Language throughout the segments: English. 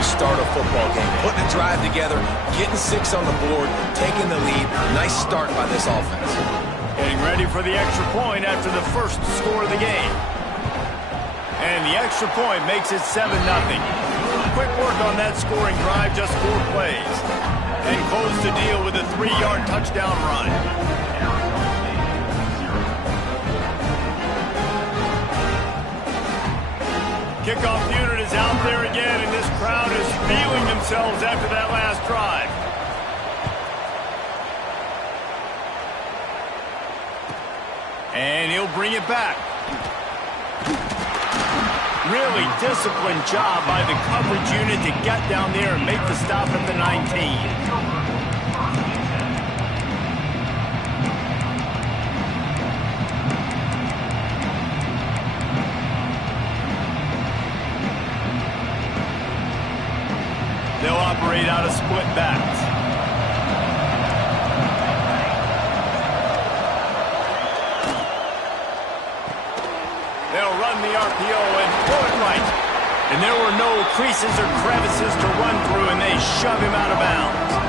to start a football game. Putting a drive together, getting 6 on the board, taking the lead. Nice start by this offense. Getting ready for the extra point after the first score of the game. And the extra point makes it 7-0. Quick work on that scoring drive, just 4 plays. And close the deal with a 3-yard touchdown run. Kickoff unit is out there again, and this crowd is feeling themselves after that last drive. And he'll bring it back. Really disciplined job by the coverage unit to get down there and make the stop at the 19. They'll operate out of split backs. They'll run the RPO and throw it right. And there were no creases or crevices to run through, and they shove him out of bounds.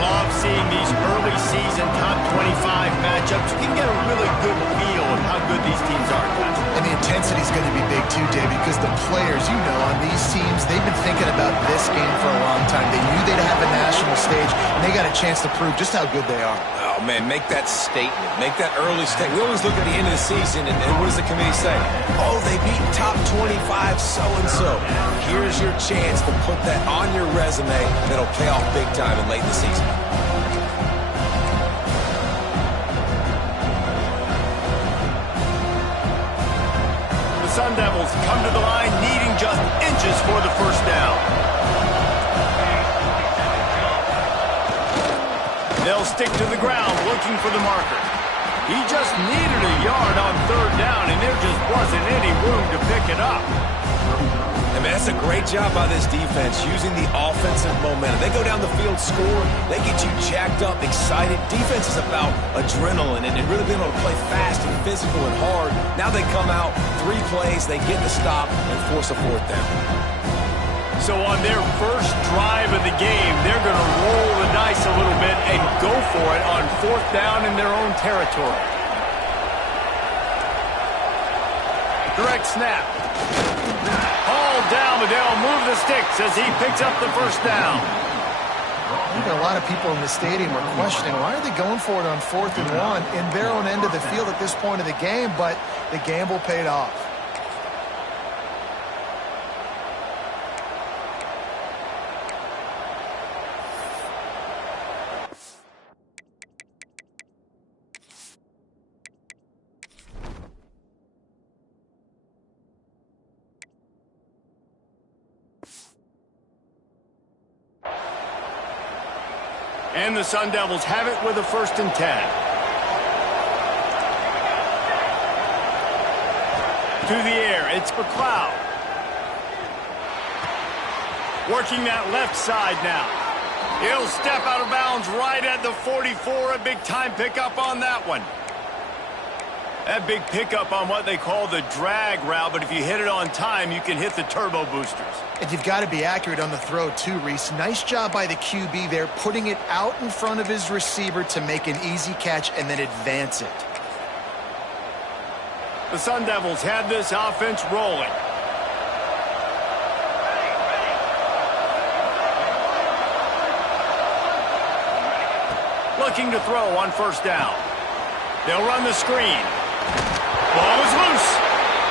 Love seeing these early season top 25 matchups. You can get a really good feel of how good these teams are, guys. And the intensity is going to be big too, Dave, because the players, you know, on these teams, they've been thinking about this game for a long time. They knew they'd have a national stage, and they got a chance to prove just how good they are. Oh, man, make that statement. Make that early statement. We always look at the end of the season, and what does the committee say? Oh, they beat top 25 so-and-so. Here's your chance to put that on your resume that'll pay off big time and late in the season. The Sun Devils come to the line needing just inches for the first down. They'll stick to the ground looking for the marker. He just needed a yard on 3rd down, and there just wasn't any room to pick it up. I mean, that's a great job by this defense, using the offensive momentum. They go down the field, score, they get you jacked up, excited. Defense is about adrenaline and really being able to play fast and physical and hard. Now they come out, 3 plays, they get the stop and force a 4th down. So on their first drive of the game, they're going to roll the dice a little bit and go for it on 4th down in their own territory. Direct snap. Hauled down, but they'll move the sticks as he picks up the first down. I think a lot of people in the stadium are questioning, why are they going for it on 4th and 1 in their own end of the field at this point of the game, but the gamble paid off. And the Sun Devils have it with a 1st and 10. To the air, it's McLeod. Working that left side now. He'll step out of bounds right at the 44. A big-time pickup on that one. That big pickup on what they call the drag route, but if you hit it on time, you can hit the turbo boosters. And you've got to be accurate on the throw too, Reese. Nice job by the QB there, putting it out in front of his receiver to make an easy catch and then advance it. The Sun Devils have this offense rolling. Looking to throw on 1st down. They'll run the screen. Ball was loose.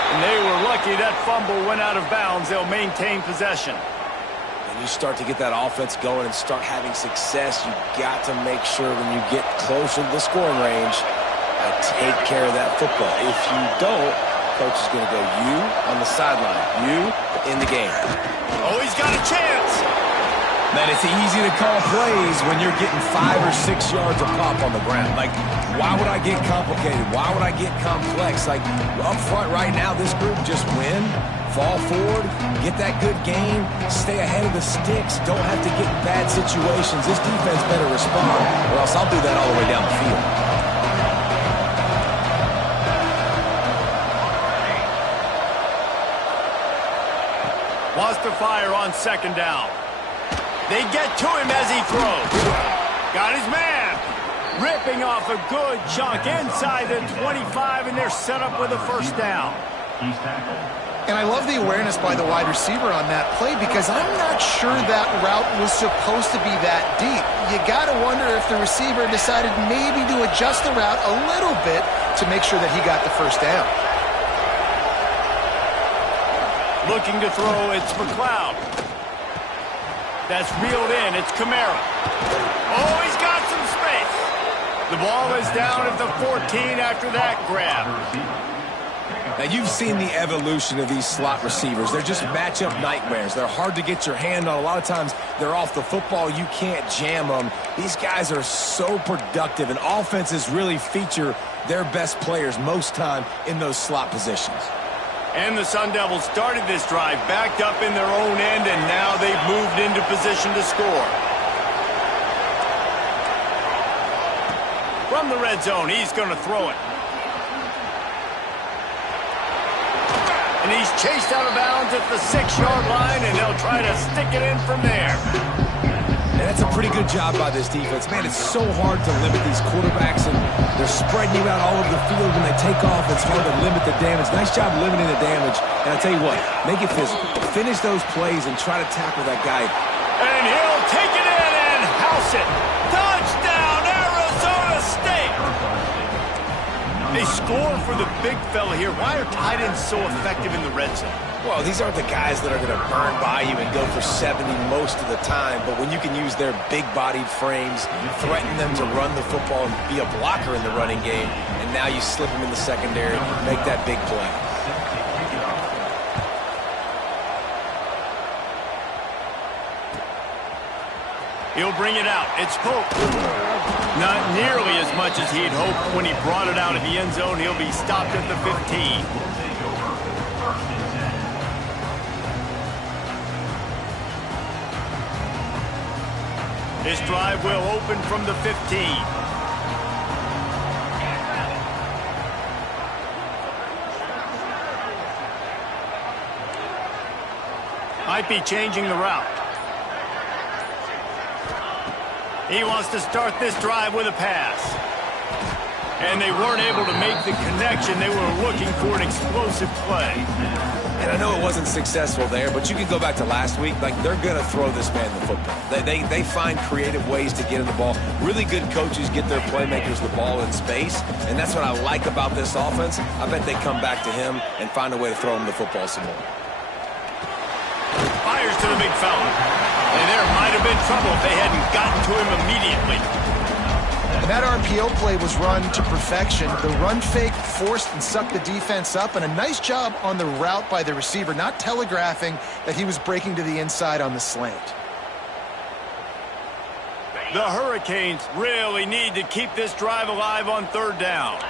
And they were lucky that fumble went out of bounds. They'll maintain possession. When you start to get that offense going and start having success, you got to make sure when you get closer to the scoring range, take care of that football. If you don't, coach is going to go, you on the sideline, you in the game. Oh, he's got a chance. Man, it's easy to call plays when you're getting 5 or 6 yards of pop on the ground. Like, why would I get complicated? Why would I get complex? Like, up front right now, this group just win, fall forward, get that good game, stay ahead of the sticks, don't have to get in bad situations. This defense better respond, or else I'll do that all the way down the field. Wants to fire on second down. They get to him as he throws. Got his man. Ripping off a good chunk inside the 25, and they're set up with a first down. And I love the awareness by the wide receiver on that play because I'm not sure that route was supposed to be that deep. You got to wonder if the receiver decided maybe to adjust the route a little bit to make sure that he got the first down. Looking to throw, it's McLeod. That's reeled in, it's Kamara. Oh, he's got some space. The ball is down at the 14 after that grab. Now, you've seen the evolution of these slot receivers. They're just matchup nightmares. They're hard to get your hand on. A lot of times, they're off the football. You can't jam them. These guys are so productive, and offenses really feature their best players most time in those slot positions. And the Sun Devils started this drive backed up in their own end, and now they've moved into position to score. From the red zone, he's going to throw it. And he's chased out of bounds at the 6-yard line, and they'll try to stick it in from there. And that's a pretty good job by this defense. Man, it's so hard to limit these quarterbacks, and they're spreading you out all over the field when they take off. It's hard to limit the damage. Nice job limiting the damage. And I'll tell you what, make it physical. Finish those plays and try to tackle that guy. And he'll take it in and house it. Touchdown, Arizona State! They score for the big fella here. Why are tight ends so effective in the red zone? Well, these aren't the guys that are going to burn by you and go for 70 most of the time, but when you can use their big-bodied frames, threaten them to run the football and be a blocker in the running game, and now you slip them in the secondary, make that big play. He'll bring it out. It's Pope. Not nearly as much as he'd hoped when he brought it out of the end zone. He'll be stopped at the 15. This drive will open from the 15. Might be changing the route. He wants to start this drive with a pass. And they weren't able to make the connection. They were looking for an explosive play. And I know it wasn't successful there, but you can go back to last week. Like, they're going to throw this man the football. They find creative ways to get him the ball. Really good coaches get their playmakers the ball in space, and that's what I like about this offense. I bet they come back to him and find a way to throw him the football some more. Fires to the big fella. And there might have been trouble if they hadn't gotten to him immediately. And that RPO play was run to perfection. The run fake forced and sucked the defense up, and a nice job on the route by the receiver, not telegraphing that he was breaking to the inside on the slant. The Hurricanes really need to keep this drive alive on third down.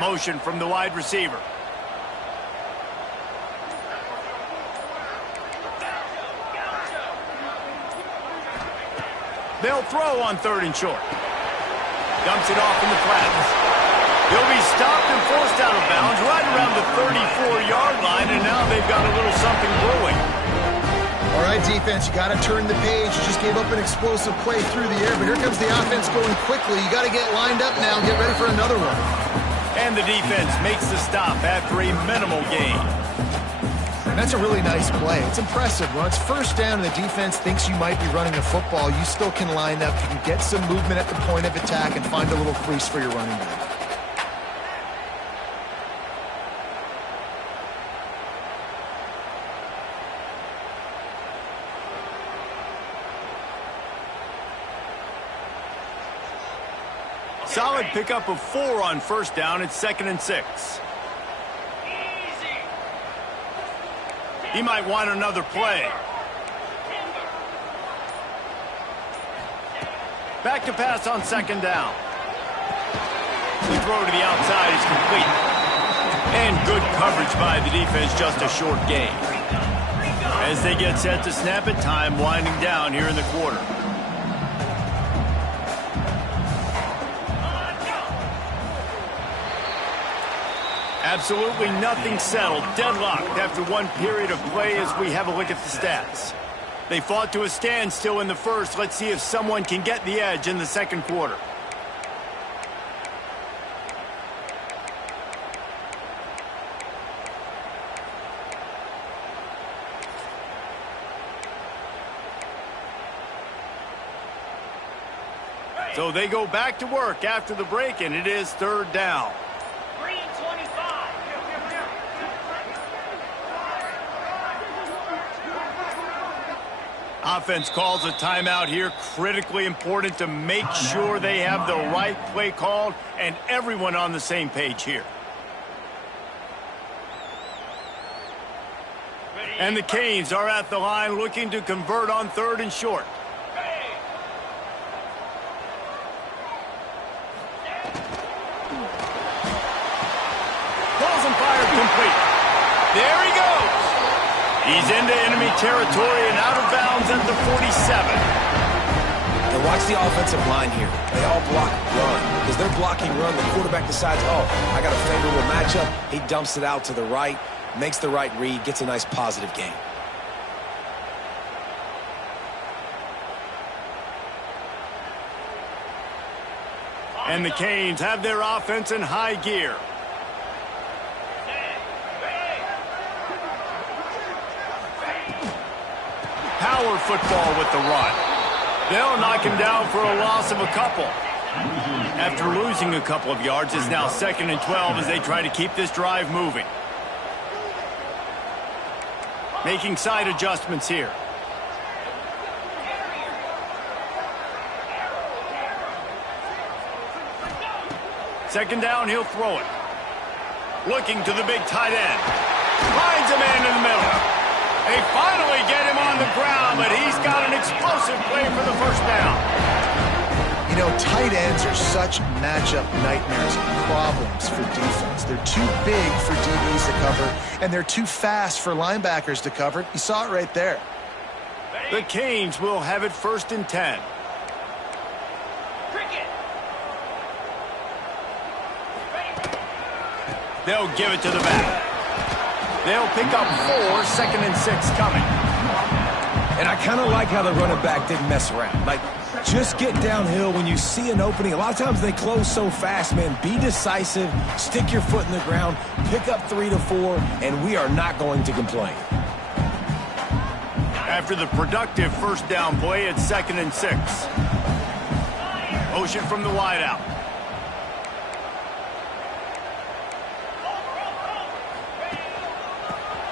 Motion from the wide receiver. They'll throw on third and short. Dumps it off in the flats. He'll be stopped and forced out of bounds right around the 34-yard line, and now they've got a little something brewing. All right, defense, you got to turn the page. You just gave up an explosive play through the air, but here comes the offense going quickly. You got to get lined up now and get ready for another one. And the defense makes the stop after a minimal gain. And that's a really nice play. It's impressive. When it's first down and the defense thinks you might be running the football, you still can line up. You can get some movement at the point of attack and find a little crease for your running back. Solid pickup of 4 on first down. It's 2nd and 6. He might want another play. Back to pass on 2nd down. The throw to the outside is complete. And good coverage by the defense, just a short gain. As they get set to snap it, time winding down here in the quarter. Absolutely nothing settled. Deadlocked after one period of play as we have a look at the stats. They fought to a standstill in the first. Let's see if someone can get the edge in the second quarter. So they go back to work after the break, and it is third down. Offense calls a timeout here. Critically important to make sure they have the right play called and everyone on the same page here. And the Canes are at the line looking to convert on third and short. Balls and fired complete. There he goes. He's into enemy territory and out of bounds at the 47. And watch the offensive line here. They all block run. Because they're blocking run, the quarterback decides, oh, I got a favorable matchup. He dumps it out to the right, makes the right read, gets a nice positive gain. And the Canes have their offense in high gear. Power football with the run. They'll knock him down for a loss of a couple. After losing a couple of yards, it's now 2nd and 12 as they try to keep this drive moving. Making side adjustments here. Second down, he'll throw it. Looking to the big tight end. Finds a man in the middle. They finally get him on the ground, but he's got an explosive play for the first down. You know, tight ends are such matchup nightmares and problems for defense. They're too big for DBs to cover, and they're too fast for linebackers to cover. You saw it right there. The Canes will have it 1st and 10. They'll give it to the back. They'll pick up 4, 2nd and 6 coming. And I kind of like how the running back didn't mess around. Like, just get downhill when you see an opening. A lot of times they close so fast, man. Be decisive, stick your foot in the ground, pick up 3 to 4, and we are not going to complain. After the productive first down play, it's 2nd and 6. Motion from the wideout.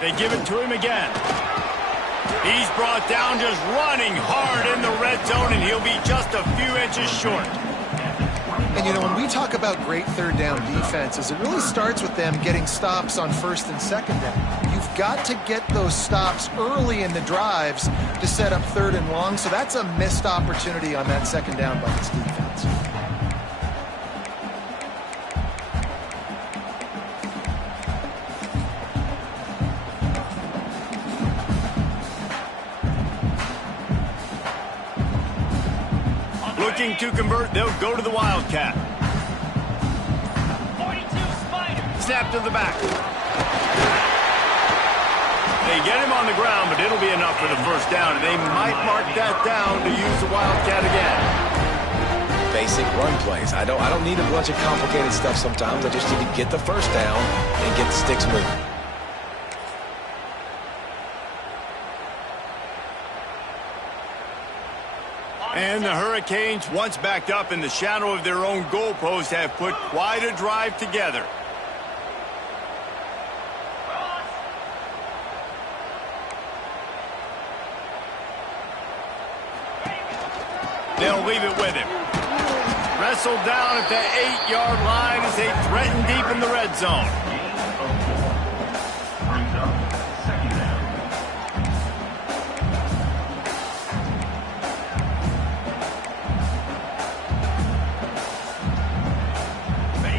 They give it to him again. He's brought down just running hard in the red zone, and he'll be just a few inches short. And, you know, when we talk about great third down defenses, it really starts with them getting stops on 1st and 2nd down. You've got to get those stops early in the drives to set up 3rd and long, so that's a missed opportunity on that 2nd down by this defense. Looking to convert, they'll go to the Wildcat. 42 Spider. Snap to the back. They get him on the ground, but it'll be enough for the first down. And they might mark that down to use the Wildcat again. Basic run plays. I don't need a bunch of complicated stuff sometimes. I just need to get the first down and get the sticks moving. And the Hurricanes, once backed up in the shadow of their own goalpost, have put quite a drive together. They'll leave it with him. Wrestled down at the 8-yard line as they threaten deep in the red zone.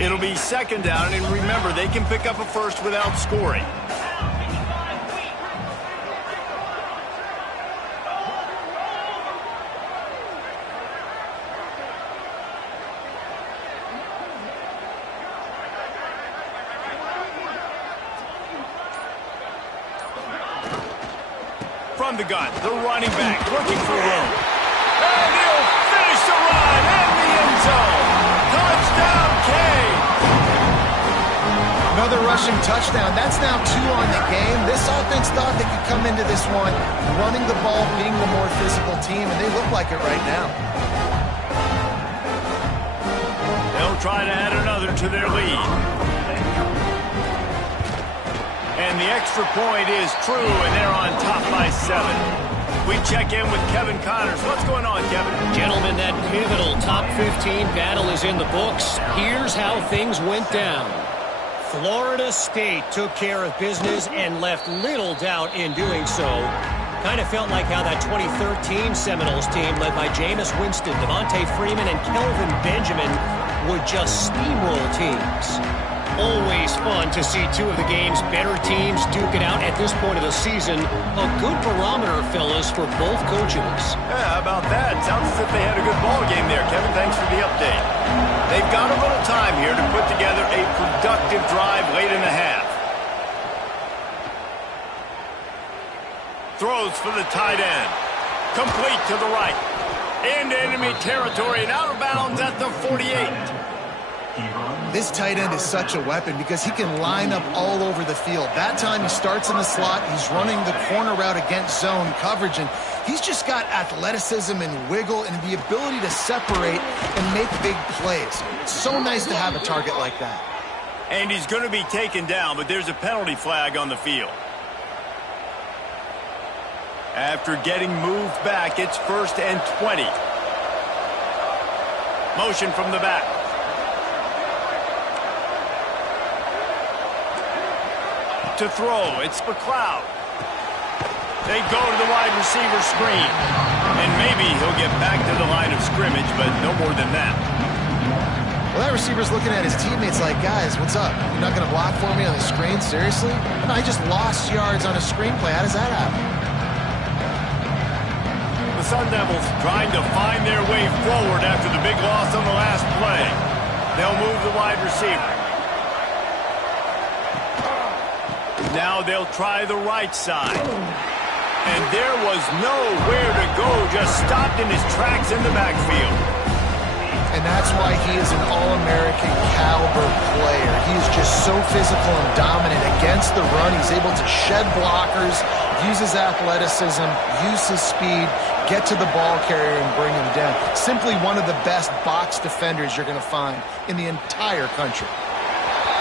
It'll be 2nd down, and remember, they can pick up a first without scoring. from the gun. The running back looking for room. And he'll finish the run in the end zone. Touchdown, Kane. Another rushing touchdown. That's now 2 on the game. This offense thought they could come into this one running the ball, being the more physical team, and they look like it right now. They'll try to add another to their lead. And the extra point is true, and they're on top by 7. We check in with Kevin Connors. What's going on, Kevin? Gentlemen, that pivotal top 15 battle is in the books. Here's how things went down. Florida State took care of business and left little doubt in doing so. Kind of felt like how that 2013 Seminoles team led by Jameis Winston, Devontae Freeman, and Kelvin Benjamin would just steamroll teams. Always fun to see 2 of the game's better teams duke it out at this point of the season. A good barometer, fellas, for both coaches. Yeah, how about that? Sounds as if they had a good ball game there, Kevin. Thanks for the update. They've got a little time here to put together a productive drive late in the half. Throws for the tight end. Complete to the right. Into enemy territory and out of bounds at the 48. This tight end is such a weapon because he can line up all over the field. That time he starts in the slot, he's running the corner route against zone coverage, and he's just got athleticism and wiggle and the ability to separate and make big plays. It's so nice to have a target like that. And he's going to be taken down, but there's a penalty flag on the field. After getting moved back, it's 1st and 20. Motion from the back. To throw, it's McLeod. They go to the wide receiver screen. And maybe he'll get back to the line of scrimmage, but no more than that. Well, that receiver's looking at his teammates like, guys, what's up? You're not going to block for me on the screen? Seriously? No, I just lost yards on a screenplay. How does that happen? The Sun Devils trying to find their way forward after the big loss on the last play. They'll move the wide receiver. Now they'll try the right side. And there was nowhere to go, just stopped in his tracks in the backfield. And that's why he is an All-American caliber player. He is just so physical and dominant against the run. He's able to shed blockers, use his athleticism, use his speed, get to the ball carrier and bring him down. Simply one of the best box defenders you're going to find in the entire country.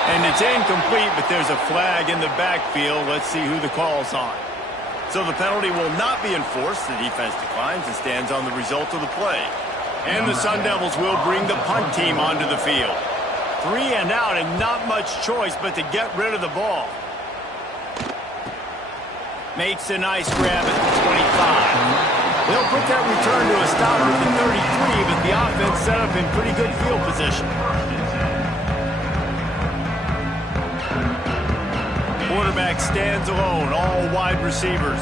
And it's incomplete, but there's a flag in the backfield. Let's see who the call's on. So the penalty will not be enforced. The defense declines and stands on the result of the play. And the Sun Devils will bring the punt team onto the field. 3 and out and not much choice but to get rid of the ball. Makes a nice grab at the 25. They'll put that return to a stop at the 33, but the offense set up in pretty good field position. Quarterback stands alone, all wide receivers.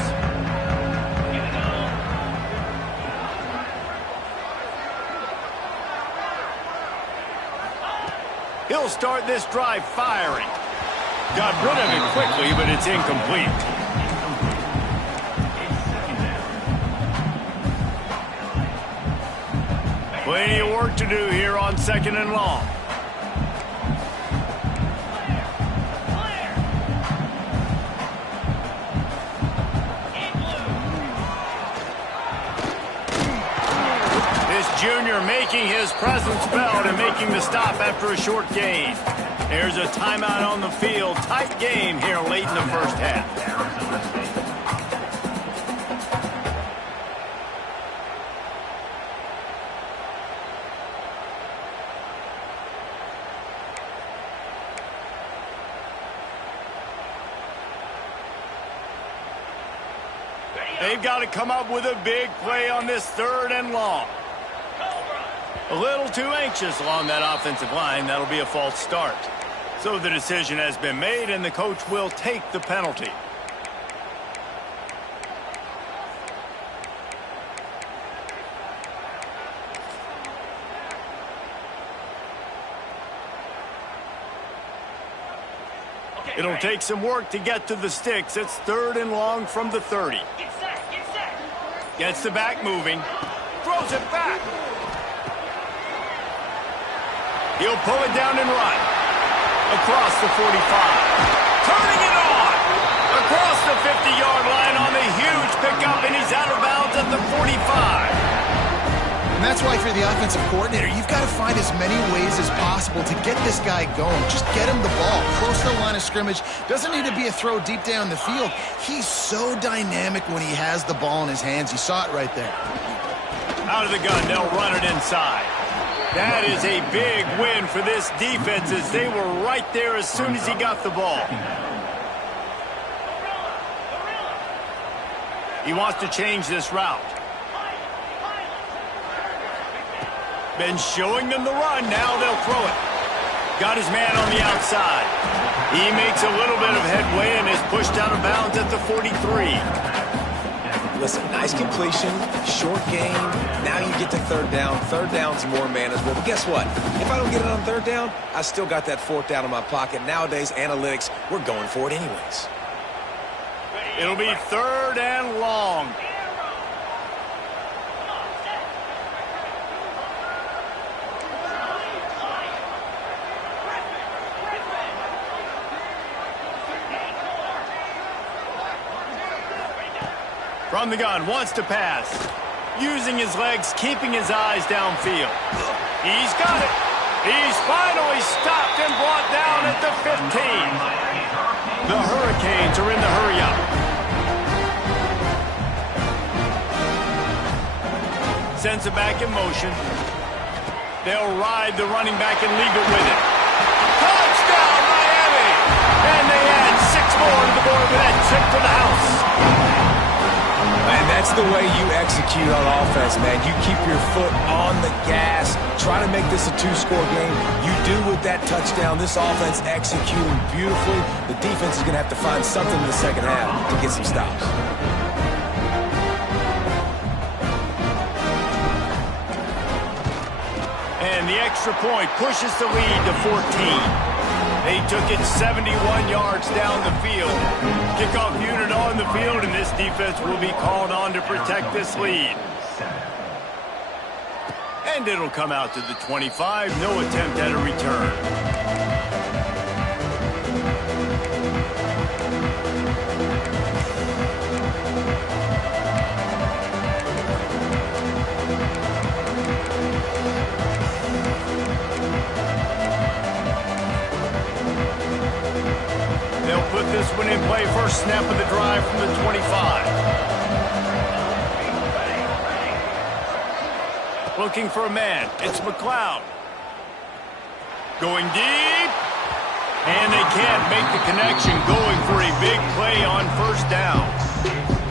He'll start this drive firing. Got rid of it quickly, but it's incomplete. Plenty of work to do here on 2nd and long. Junior making his presence felt and making the stop after a short gain. There's a timeout on the field. Tight game here late in the first half. They've got to come up with a big play on this 3rd and long. A little too anxious along that offensive line. That'll be a false start. So the decision has been made, and the coach will take the penalty. It'll take some work to get to the sticks. It's 3rd and long from the 30. Gets the back moving. Throws it back. He'll pull it down and run. Across the 45. Turning it on. Across the 50-yard line on the huge pickup, and he's out of bounds at the 45. And that's why, if you're the offensive coordinator, you've got to find as many ways as possible to get this guy going. Just get him the ball close to the line of scrimmage. Doesn't need to be a throw deep down the field. He's so dynamic when he has the ball in his hands. You saw it right there. Out of the gun, they'll run it inside. That is a big win for this defense, as they were right there as soon as he got the ball. He wants to change this route. Been showing them the run. Now they'll throw it. Got his man on the outside. He makes a little bit of headway and is pushed out of bounds at the 43. Listen, nice completion, short game. Now you get to third down. Third down's more manageable. But guess what? If I don't get it on third down, I still got that fourth down in my pocket. Nowadays, analytics, we're going for it anyways. It'll be third and long. From the gun, wants to pass. Using his legs, keeping his eyes downfield. He's got it. He's finally stopped and brought down at the 15. The Hurricanes are in the hurry-up. Sends it back in motion. They'll ride the running back and leave it with it. Touchdown, Miami! And they add 6 more to the board with that chip to the house. And that's the way you execute on offense, man. You keep your foot on the gas. Try to make this a 2-score game. You do with that touchdown. This offense executing beautifully. The defense is going to have to find something in the second half to get some stops. And the extra point pushes the lead to 14. They took it 71 yards down the field. Kickoff unit on the field, and this defense will be called on to protect this lead. And it'll come out to the 25. No attempt at a return. Put this one in play. First snap of the drive from the 25. Looking for a man. It's McLeod. Going deep. And they can't make the connection, going for a big play on first down.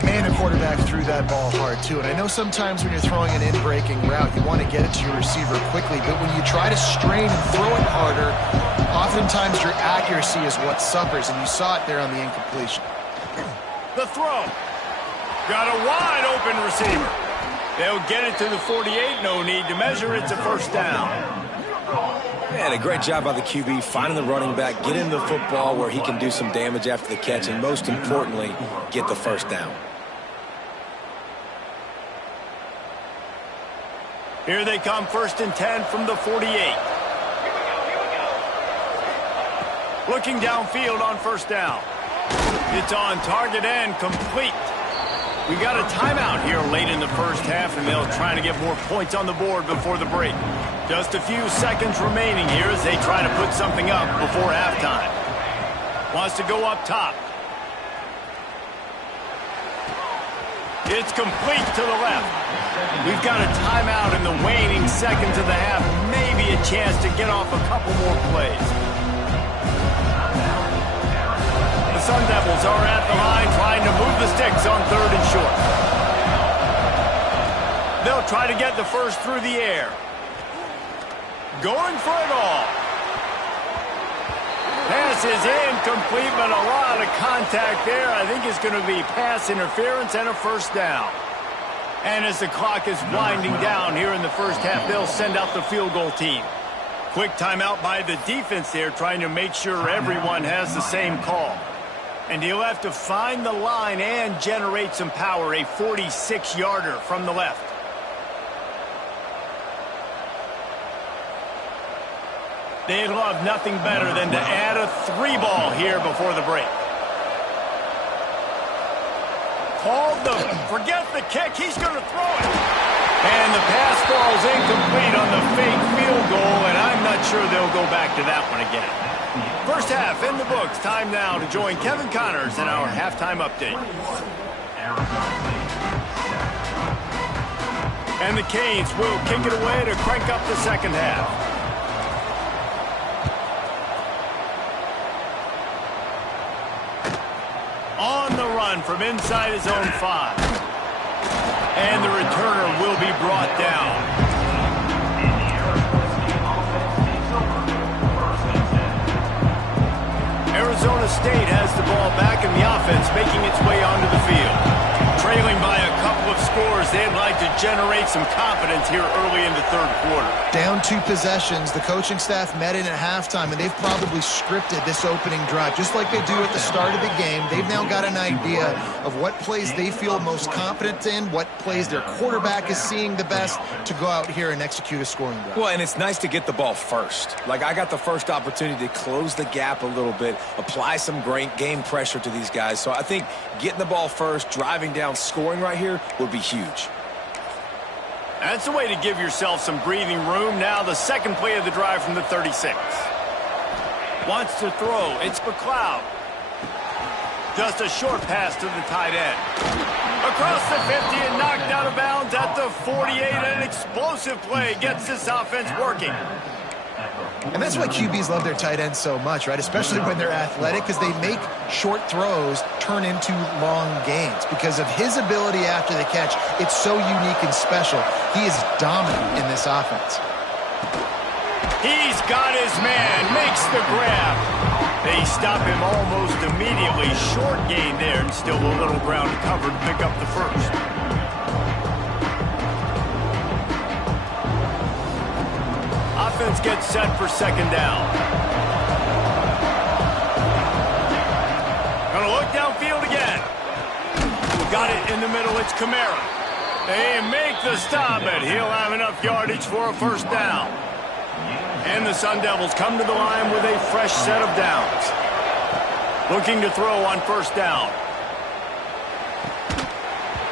Man, the quarterback threw that ball hard, too. And I know sometimes when you're throwing an in-breaking route, you want to get it to your receiver quickly. But when you try to strain and throw it harder, oftentimes your accuracy is what suffers, and you saw it there on the incompletion. The throw. Got a wide-open receiver. They'll get it to the 48. No need to measure. It's a first down. Man, a great job by the QB, finding the running back, getting the football where he can do some damage after the catch, and most importantly, get the first down. Here they come, 1st and 10 from the 48. Looking downfield on first down. It's on target and complete. We got a timeout here late in the first half, and they'll try to get more points on the board before the break. Just a few seconds remaining here as they try to put something up before halftime. Wants to go up top. It's complete to the left. We've got a timeout in the waning seconds of the half. Maybe a chance to get off a couple more plays. The Sun Devils are at the line trying to move the sticks on 3rd and short. They'll try to get the first through the air. Going for it all. Pass is incomplete, but a lot of contact there. I think it's going to be pass interference and a first down. And as the clock is winding down here in the first half, they'll send out the field goal team. Quick timeout by the defense there, trying to make sure everyone has the same call. And he'll have to find the line and generate some power, a 46-yarder from the left. They'd love nothing better than to add a 3-ball here before the break. Forget the kick, he's going to throw it. And the pass falls incomplete on the fake field goal, and I'm not sure they'll go back to that one again. First half in the books. Time now to join Kevin Connors in our halftime update. And the Canes will kick it away to crank up the second half. On the run from inside his own 5. And the returner will be brought down. Arizona State has the ball back in the offense, making its way onto the field. Trailing by a couple of scores, they'd like to generate some confidence here early in the third quarter. Down 2 possessions, the coaching staff met in at halftime, and they've probably scripted this opening drive. Just like they do at the start of the game, they've now got an idea of what plays they feel most confident in, what plays their quarterback is seeing the best to go out here and execute a scoring drive. Well, and it's nice to get the ball first. Like, I got the first opportunity to close the gap a little bit, apply some great game pressure to these guys. So I think getting the ball first, driving down, scoring right here would be huge. That's the way to give yourself some breathing room. Now the second play of the drive from the 36. Wants to throw. It's McLeod. Just a short pass to the tight end. Across the 50 and knocked out of bounds at the 48. An explosive play gets this offense working. And that's why QBs love their tight ends so much, right? Especially when they're athletic, because they make short throws turn into long gains. Because of his ability after the catch, it's so unique and special. He is dominant in this offense. He's got his man, makes the grab. They stop him almost immediately. Short gain there, and still a little ground to cover to pick up the first. Offense gets set for second down. Gonna look downfield again. Got it in the middle, it's Kamara. They make the stop, and he'll have enough yardage for a first down. And the Sun Devils come to the line with a fresh set of downs. Looking to throw on first down.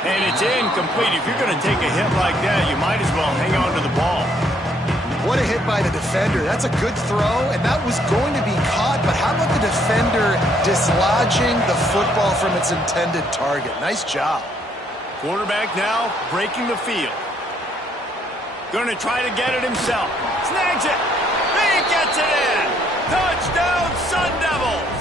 And it's incomplete. If you're going to take a hit like that, you might as well hang on to the ball. What a hit by the defender. That's a good throw, and that was going to be caught, but how about the defender dislodging the football from its intended target? Nice job. Quarterback now breaking the field. Going to try to get it himself. Snags it. He gets it in. Touchdown, Sun Devils.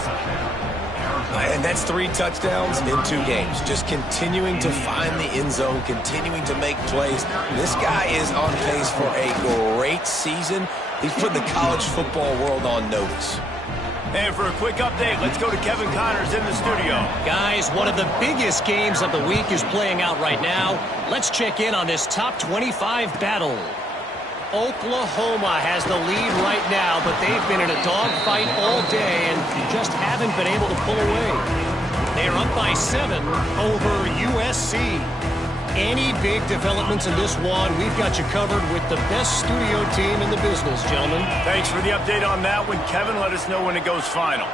And that's 3 touchdowns in 2 games. Just continuing to find the end zone, continuing to make plays. This guy is on pace for a great season. He's putting the college football world on notice. And for a quick update, let's go to Kevin Connors in the studio. Guys, one of the biggest games of the week is playing out right now. Let's check in on this top 25 battle. Oklahoma has the lead right now, but they've been in a dogfight all day and just haven't been able to pull away. They're up by 7 over USC. Any big developments in this one, we've got you covered with the best studio team in the business, gentlemen. Thanks for the update on that one, Kevin. Let us know when it goes final.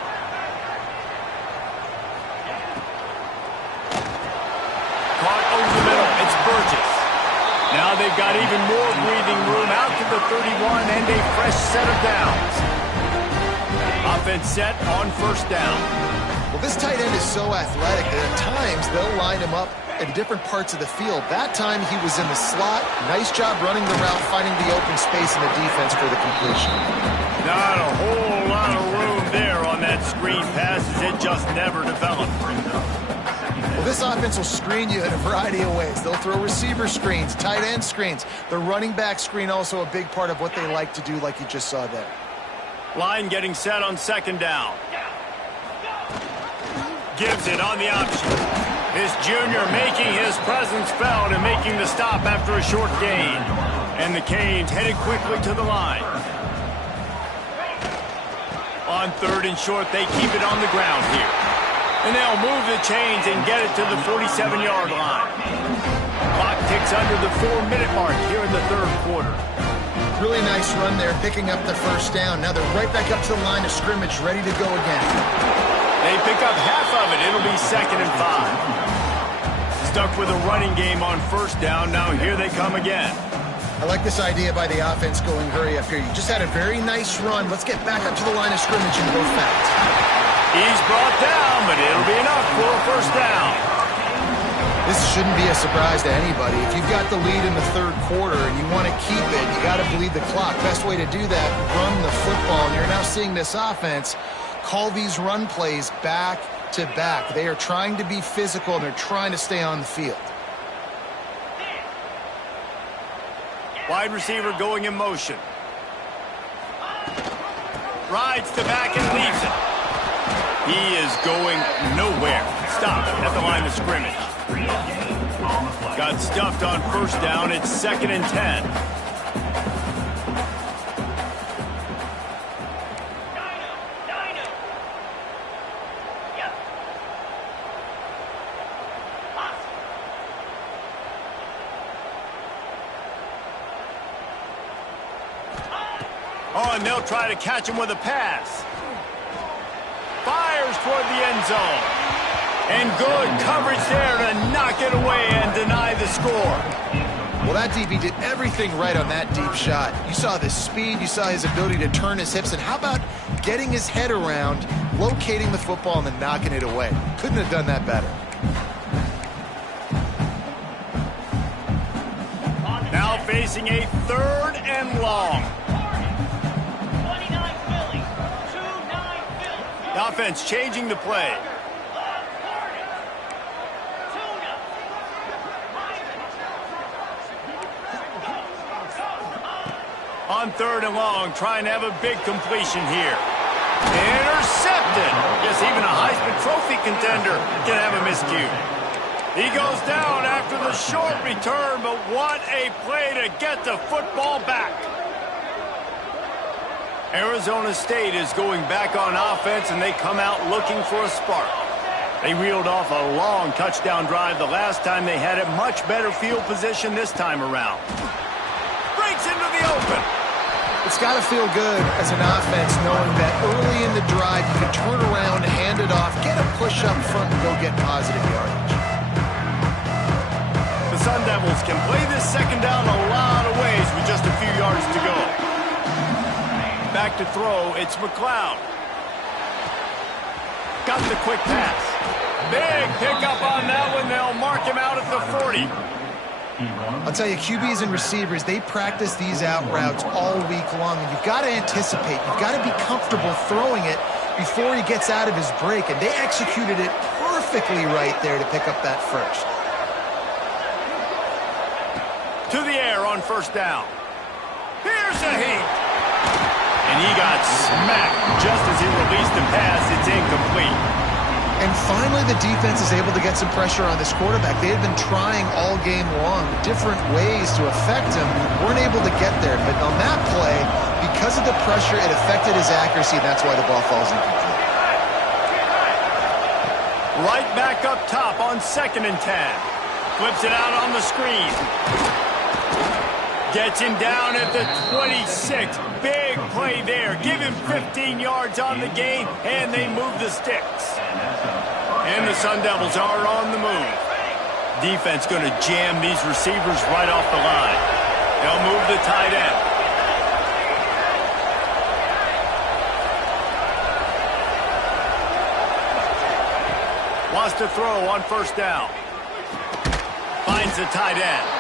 Caught over the middle. It's Burgess. Now they've got even more breathing room out to the 31 and a fresh set of downs. Offense set on first down. Well, this tight end is so athletic that at times they'll line him up in different parts of the field. That time he was in the slot. Nice job running the route, finding the open space in the defense for the completion. Not a whole lot of room there on that screen pass as it just never developed. Well, this offense will screen you in a variety of ways. They'll throw receiver screens, tight end screens. The running back screen also a big part of what they like to do, like you just saw there. Line getting set on second down. Gives it on the option. This junior making his presence felt and making the stop after a short gain. And the Canes headed quickly to the line. On third and short, they keep it on the ground here. And they'll move the chains and get it to the 47-yard line. Clock ticks under the 4-minute mark here in the third quarter. Really nice run there, picking up the first down. Now they're right back up to the line of scrimmage, ready to go again. They pick up half of it. It'll be 2nd and 5. Stuck with a running game on first down. Now here they come again. I like this idea by the offense going hurry up here. You just had a very nice run. Let's get back up to the line of scrimmage and go fast. He's brought down, but it'll be enough for a first down. This shouldn't be a surprise to anybody. If you've got the lead in the third quarter and you want to keep it, you got to bleed the clock. Best way to do that, run the football. And you're now seeing this offense call these run plays back to back. They are trying to be physical, and they're trying to stay on the field. Wide receiver going in motion. Rides the back and leaves it. He is going nowhere. Stop at the line of scrimmage. Got stuffed on first down. It's 2nd and 10. Oh, and they'll try to catch him with a pass. Fires toward the end zone. And good coverage there to knock it away and deny the score. Well, that DB did everything right on that deep shot. You saw the speed, you saw his ability to turn his hips, and how about getting his head around, locating the football, and then knocking it away? Couldn't have done that better. Now facing a 3rd and long. The offense changing the play. On 3rd and long, trying to have a big completion here. Intercepted. Guess even a Heisman Trophy contender can have a miscue. He goes down after the short return, but what a play to get the football back. Arizona State is going back on offense, and they come out looking for a spark. They reeled off a long touchdown drive the last time. They had a much better field position this time around. Breaks into the open. It's got to feel good as an offense knowing that early in the drive you can turn around, hand it off, get a push up front, and go get positive yardage. The Sun Devils can play this second down a lot of ways with just a few yards to go. Back to throw, it's McLeod. Got the quick pass. Big pickup on that one. They'll mark him out at the 40. I'll tell you, QBs and receivers, they practice these out routes all week long, and you've got to anticipate. You've got to be comfortable throwing it before he gets out of his break, and they executed it perfectly right there to pick up that first. To the air on first down. Here's a heat. And he got smacked just as he released the pass. It's incomplete. And finally, the defense is able to get some pressure on this quarterback. They had been trying all game long different ways to affect him. Weren't able to get there. But on that play, because of the pressure, it affected his accuracy, and that's why the ball falls incomplete. Right back up top on 2nd and 10. Flips it out on the screen. Gets him down at the 26. Big play there. Give him 15 yards on the game, and they move the sticks. And the Sun Devils are on the move. Defense going to jam these receivers right off the line. They'll move the tight end. Wants to throw on first down. Finds the tight end.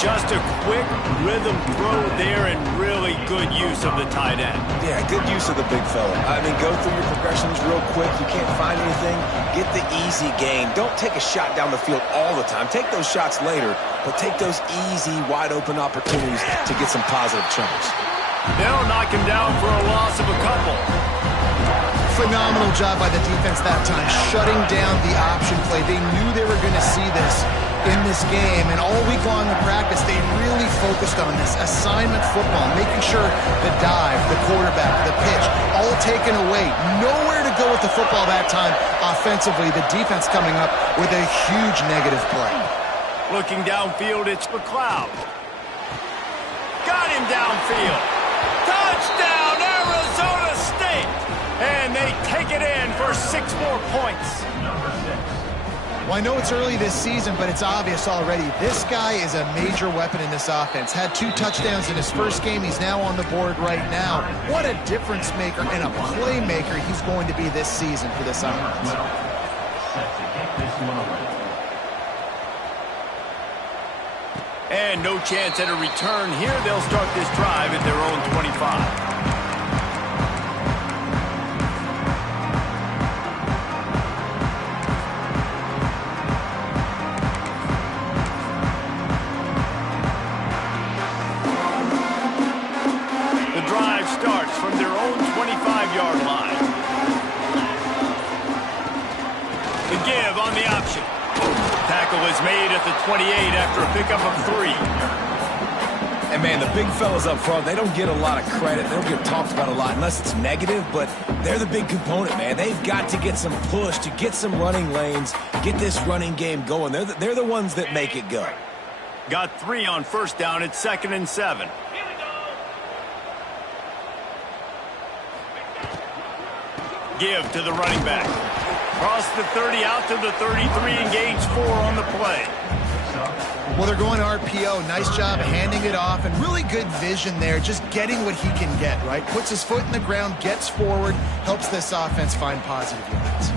Just a quick rhythm throw there and really good use of the tight end. Yeah, good use of the big fella. I mean, go through your progressions real quick. You can't find anything. Get the easy gain. Don't take a shot down the field all the time. Take those shots later, but take those easy, wide-open opportunities to get some positive chunks. They'll knock him down for a loss of a couple. Phenomenal job by the defense that time, shutting down the option play. They knew they were going to see this. in this game, and all week long in practice, they really focused on this assignment football, making sure the dive, the quarterback, the pitch, all taken away. Nowhere to go with the football that time offensively. The defense coming up with a huge negative play. Looking downfield, it's McLeod. Got him downfield. Touchdown, Arizona State! And they take it in for 6 more points. Well, I know it's early this season, but it's obvious already. This guy is a major weapon in this offense. Had 2 touchdowns in his first game. He's now on the board right now. What a difference maker and a playmaker he's going to be this season for this offense. And no chance at a return here. They'll start this drive at their own 25. From their own 25-yard line. The give on the option. Tackle is made at the 28 after a pickup of 3. And, man, the big fellas up front, they don't get a lot of credit. They don't get talked about a lot unless it's negative, but they're the big component, man. They've got to get some push to get some running lanes, get this running game going. They're the ones that make it go. Got 3 on first down. It's 2nd and 7. Give to the running back. Cross the 30 out to the 33 and gains 4 on the play. Well, they're going RPO. Nice job handing it off and really good vision there, just getting what he can get, right? Puts his foot in the ground, gets forward, helps this offense find positive yards.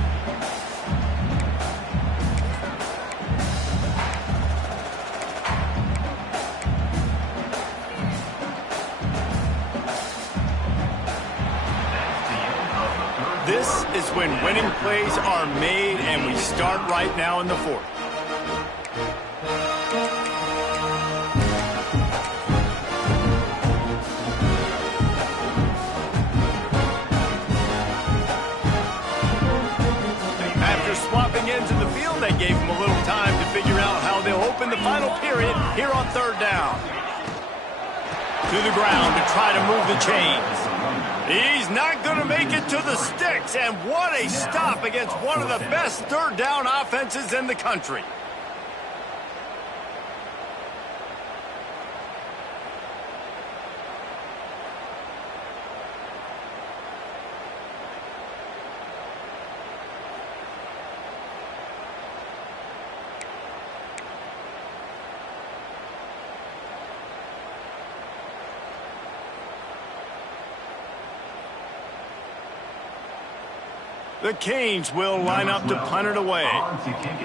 This is when winning plays are made, and we start right now in the 4th. After swapping ends of the field, they gave him a little time to figure out how they'll open the final period here on 3rd down. To the ground to try to move the chains. He's not going to make it to the sticks, and what a stop against one of the best 3rd down offenses in the country. The Canes will line up to punt it away.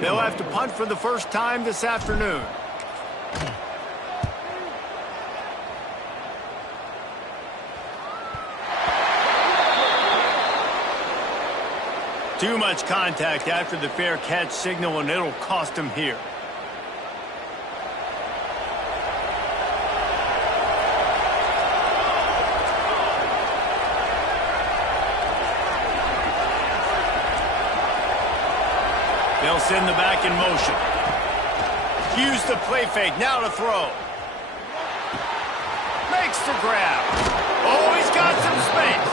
They'll have to punt for the first time this afternoon. Too much contact after the fair catch signal, and it'll cost him here. They'll send the back in motion. Use the play fake. Now to throw. Makes the grab. Oh, he's got some space.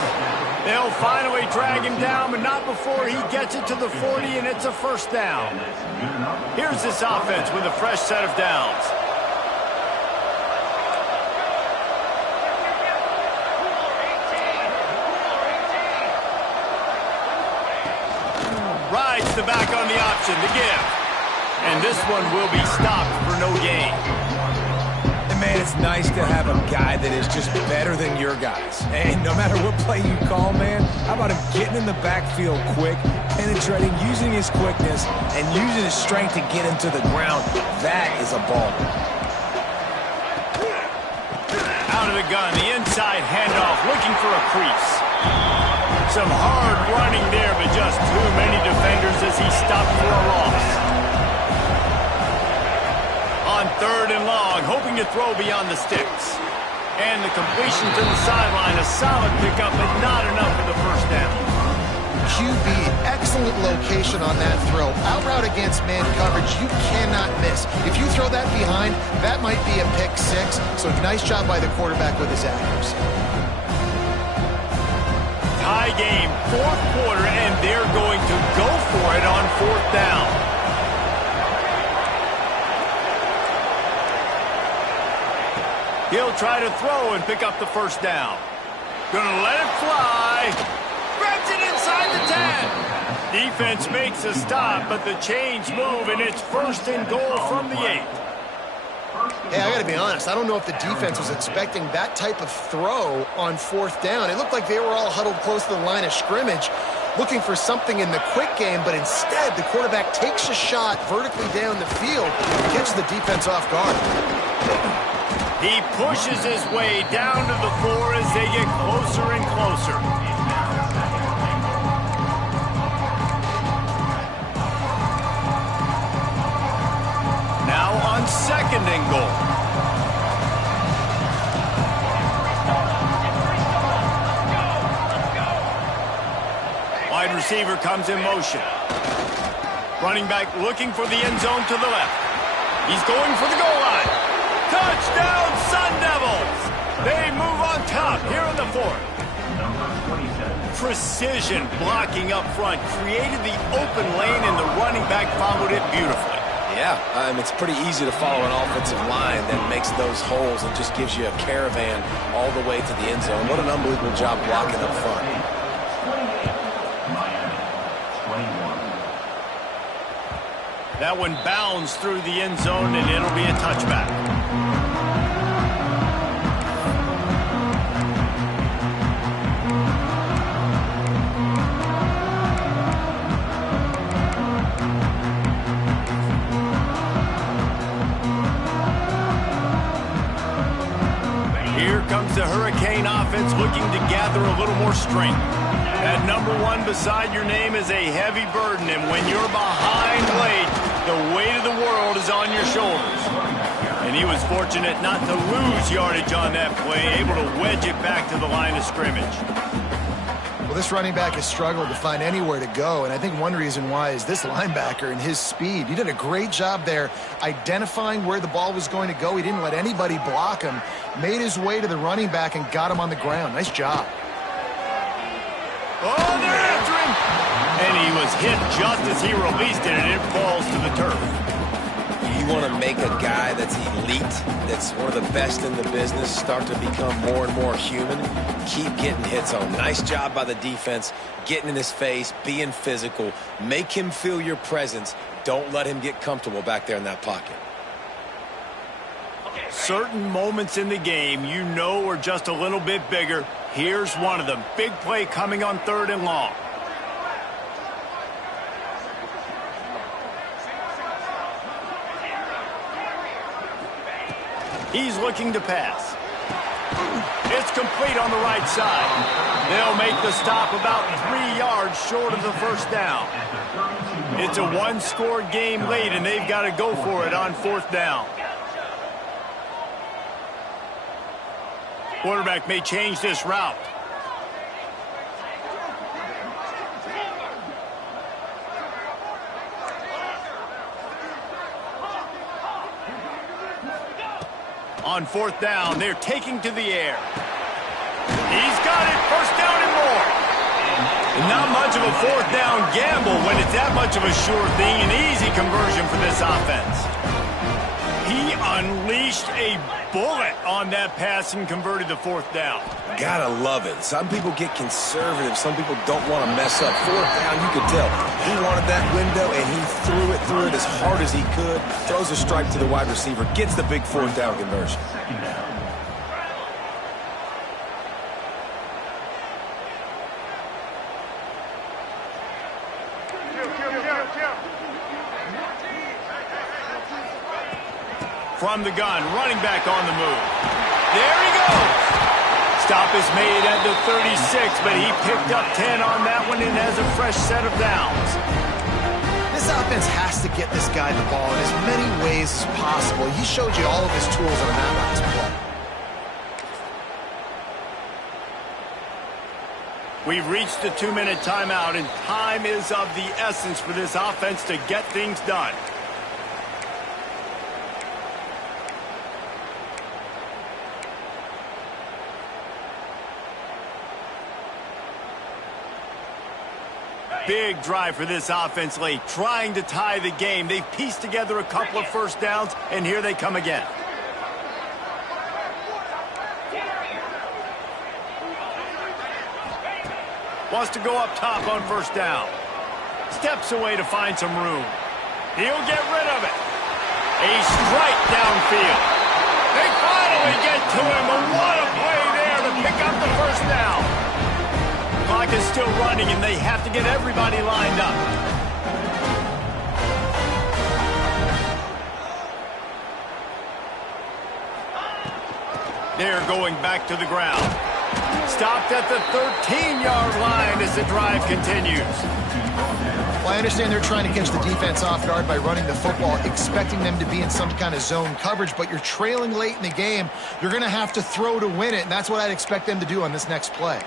They'll finally drag him down, but not before he gets it to the 40, and it's a first down. Here's this offense with a fresh set of downs. Rides the back on the option, the give. And this one will be stopped for no gain. And, man, it's nice to have a guy that is just better than your guys. And no matter what play you call, man, how about him getting in the backfield quick, penetrating, using his quickness, and using his strength to get him to the ground. That is a ball. Out of the gun, the inside handoff, looking for a crease. Some hard running there, but just too many defenders as he stopped for a loss. On 3rd and long, hoping to throw beyond the sticks. And the completion to the sideline, a solid pickup, but not enough for the first down. QB, excellent location on that throw. Out route against man coverage, you cannot miss. If you throw that behind, that might be a pick six. So nice job by the quarterback with his accuracy. Tie game, fourth quarter, and they're going to go for it on fourth down. He'll try to throw and pick up the first down. Gonna let it fly. Grabs it inside the 10. Defense makes a stop, but the chains move, and it's first and goal from the 8. Hey, I got to be honest. I don't know if the defense was expecting that type of throw on fourth down. It looked like they were all huddled close to the line of scrimmage, looking for something in the quick game, but instead the quarterback takes a shot vertically down the field, catches the defense off guard. He pushes his way down to the floor as they get closer and closer. Now on second and goal. Wide receiver comes in motion. Running back looking for the end zone to the left. He's going for the goal line. Touchdown, Sun Devils! They move on top here in the fourth. Precision blocking up front created the open lane, and the running back followed it beautifully. Yeah, it's pretty easy to follow an offensive line that makes those holes and just gives you a caravan all the way to the end zone. What an unbelievable job blocking up front. That one bounds through the end zone, and it'll be a touchback. Here comes the Hurricane offense looking to gather a little more strength. That number 1 beside your name is a heavy burden, and when you're behind late, the weight of the world is on your shoulders. And he was fortunate not to lose yardage on that play, able to wedge it back to the line of scrimmage. Well, this running back has struggled to find anywhere to go, and I think one reason why is this linebacker and his speed. He did a great job there identifying where the ball was going to go. He didn't let anybody block him, made his way to the running back and got him on the ground. Nice job. Oh, they're after him! And he was hit just as he released it, and it falls to the turf. You want to make a guy that's elite, that's one of the best in the business, start to become more and more human, keep getting hits on him. Nice job by the defense, getting in his face, being physical. Make him feel your presence. Don't let him get comfortable back there in that pocket. Certain moments in the game you know are just a little bit bigger. Here's one of them. Big play coming on 3rd and long. He's looking to pass. It's complete on the right side. They'll make the stop about 3 yards short of the first down. It's a one-score game late, and they've got to go for it on 4th down. Quarterback may change this route. On 4th down, they're taking to the air. He's got it, first down and more. And not much of a 4th down gamble when it's that much of a sure thing, an easy conversion for this offense. He unleashed a bullet on that pass and converted the 4th down. Gotta love it. Some people get conservative. Some people don't want to mess up. 4th down, you could tell. He wanted that window, and he threw it as hard as he could. Throws a strike to the wide receiver. Gets the big 4th down conversion. From the gun, running back on the move. There he goes. Stop is made at the 36, but he picked up 10 on that one and has a fresh set of downs. This offense has to get this guy the ball in as many ways as possible. He showed you all of his tools on that last play. We've reached the 2-minute timeout, and time is of the essence for this offense to get things done. Big drive for this offense late, trying to tie the game. They've pieced together a couple of first downs, and here they come again. Wants to go up top on first down. Steps away to find some room. He'll get rid of it. A strike downfield. They finally get to him, but what a play there to pick up the first down. Clock is still running, and they have to get everybody lined up. They're going back to the ground. Stopped at the 13-yard line as the drive continues. Well, I understand they're trying to catch the defense off guard by running the football, expecting them to be in some kind of zone coverage, but you're trailing late in the game. You're going to have to throw to win it, and that's what I'd expect them to do on this next play.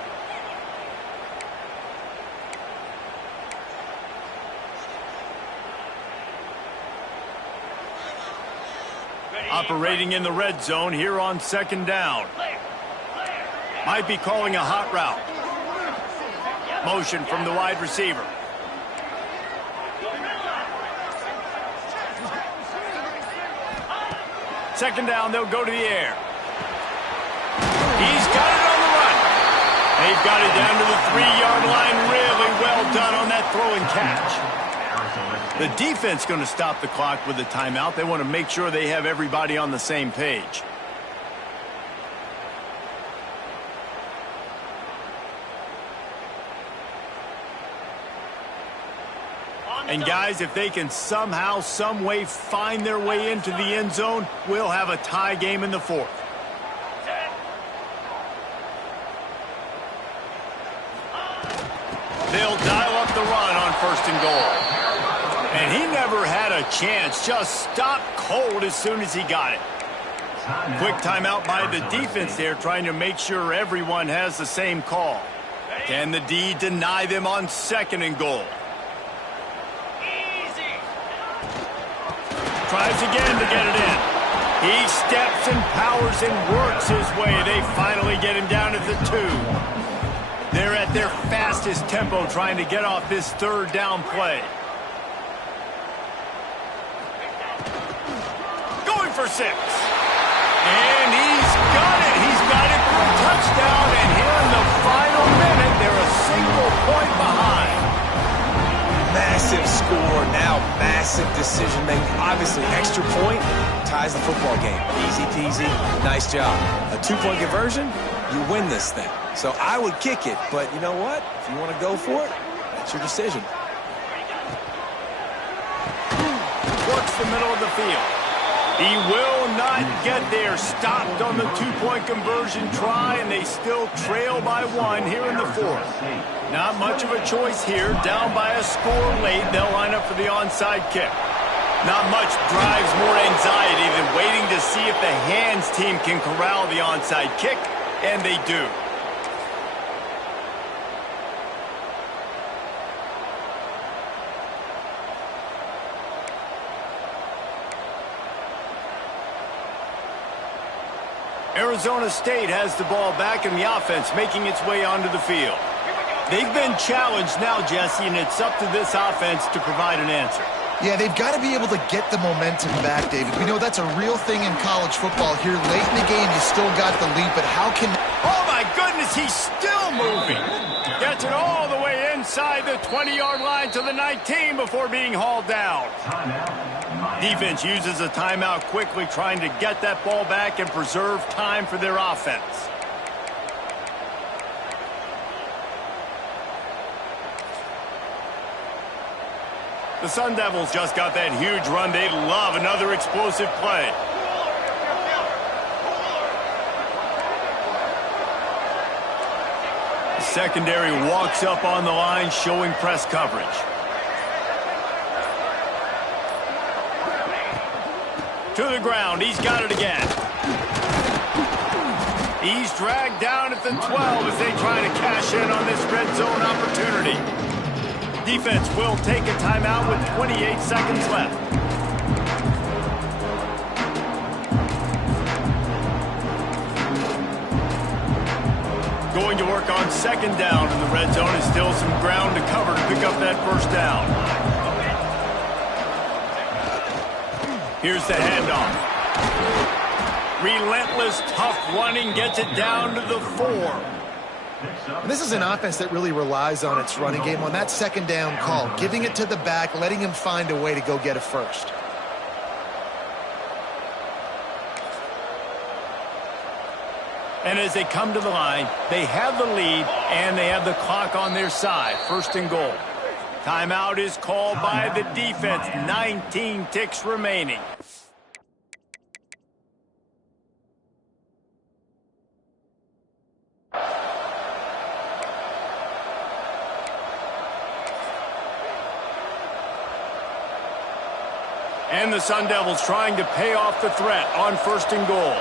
Operating in the red zone here on second down. Might be calling a hot route. Motion from the wide receiver. Second down, they'll go to the air. He's got it on the run. They've got it down to the 3-yard line. Really well done on that throw and catch. The defense going to stop the clock with a timeout. They want to make sure they have everybody on the same page. And guys, if they can somehow, some way find their way into the end zone, we'll have a tie game in the fourth. They'll dial up the run on first and goal. And he never had a chance, just stopped cold as soon as he got it. Quick timeout by the defense there, trying to make sure everyone has the same call. Can the D deny them on second and goal? Tries again to get it in. He steps and powers and works his way. They finally get him down at the 2. They're at their fastest tempo trying to get off this third down play. For 6. And he's got it. He's got it for a touchdown. And here in the final minute, they're a single point behind. Massive score. Now massive decision making. Obviously, extra point ties the football game. Easy peasy. Nice job. A 2-point conversion, you win this thing. So I would kick it. But you know what? If you want to go for it, that's your decision. Works the middle of the field. He will not get there. Stopped on the 2-point conversion try, and they still trail by 1 here in the fourth. Not much of a choice here. Down by a score late, they'll line up for the onside kick. Not much drives more anxiety than waiting to see if the hands team can corral the onside kick, and they do. Arizona State has the ball back in the offense, making its way onto the field. They've been challenged now, Jesse, and it's up to this offense to provide an answer. Yeah, they've got to be able to get the momentum back, David. We know that's a real thing in college football. Here late in the game, you still got the lead, but how can... Oh, my goodness, he's still moving. Gets it all the way inside the 20-yard line to the 19 before being hauled down. Defense uses a timeout quickly, trying to get that ball back and preserve time for their offense. The Sun Devils just got that huge run. They'd love another explosive play. The secondary walks up on the line, showing press coverage. To the ground. He's got it again. He's dragged down at the 12 as they try to cash in on this red zone opportunity. Defense will take a timeout with 28 seconds left. Going to work on second down in the red zone. Is still some ground to cover to pick up that first down. Here's the handoff. Relentless, tough running gets it down to the 4. And this is an offense that really relies on its running game on that second down call, giving it to the back, letting him find a way to go get a first. And as they come to the line, they have the lead and they have the clock on their side. First and goal. Timeout is called by the defense. 19 ticks remaining. And the Sun Devils trying to pay off the threat on first and goal.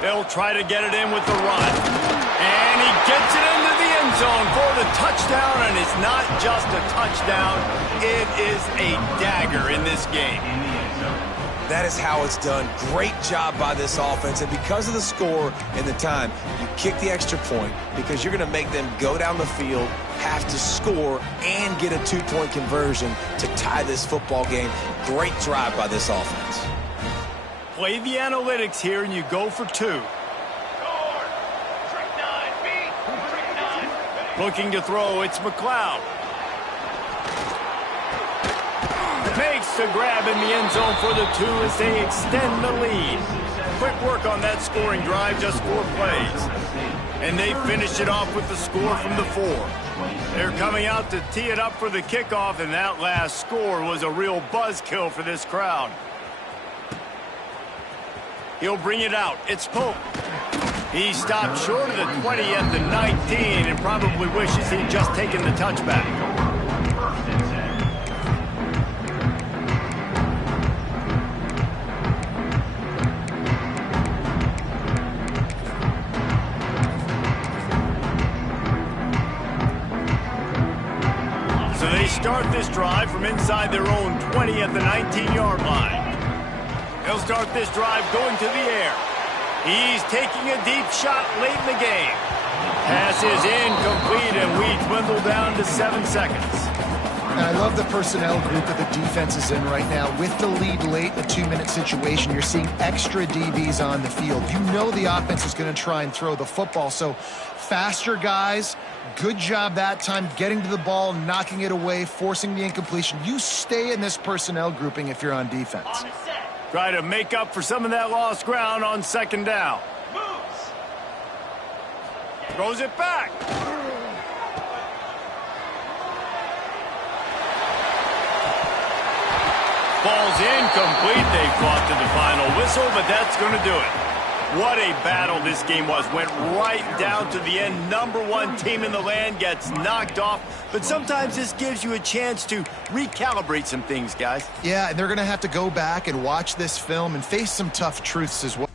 They'll try to get it in with the run. And he gets it into the end zone for the touchdown, and it's not just a touchdown, it is a dagger in this game. That is how it's done. Great job by this offense. And because of the score and the time, you kick the extra point because you're going to make them go down the field, have to score, and get a 2-point conversion to tie this football game. Great drive by this offense. Play the analytics here, and you go for 2. Looking to throw, it's McLeod. Makes the grab in the end zone for the 2 as they extend the lead. Quick work on that scoring drive, just 4 plays. And they finish it off with the score from the 4. They're coming out to tee it up for the kickoff, and that last score was a real buzzkill for this crowd. He'll bring it out. It's Pope. He stopped short of the 20 at the 19 and probably wishes he'd just taken the touchback. So they start this drive from inside their own 20 at the 19-yard line. They'll start this drive going to the air. He's taking a deep shot late in the game. Pass is incomplete, and we dwindle down to 7 seconds. And I love the personnel group that the defense is in right now. With the lead late in a 2-minute situation, you're seeing extra DBs on the field. You know the offense is going to try and throw the football. So faster guys, good job that time getting to the ball, knocking it away, forcing the incompletion. You stay in this personnel grouping if you're on defense. Try to make up for some of that lost ground on second down. Moves. Throws it back. Ball's incomplete. They fought to the final whistle, but that's going to do it. What a battle this game was. Went right down to the end. #1 team in the land gets knocked off. But sometimes this gives you a chance to recalibrate some things, guys. Yeah, and they're going to have to go back and watch this film and face some tough truths as well.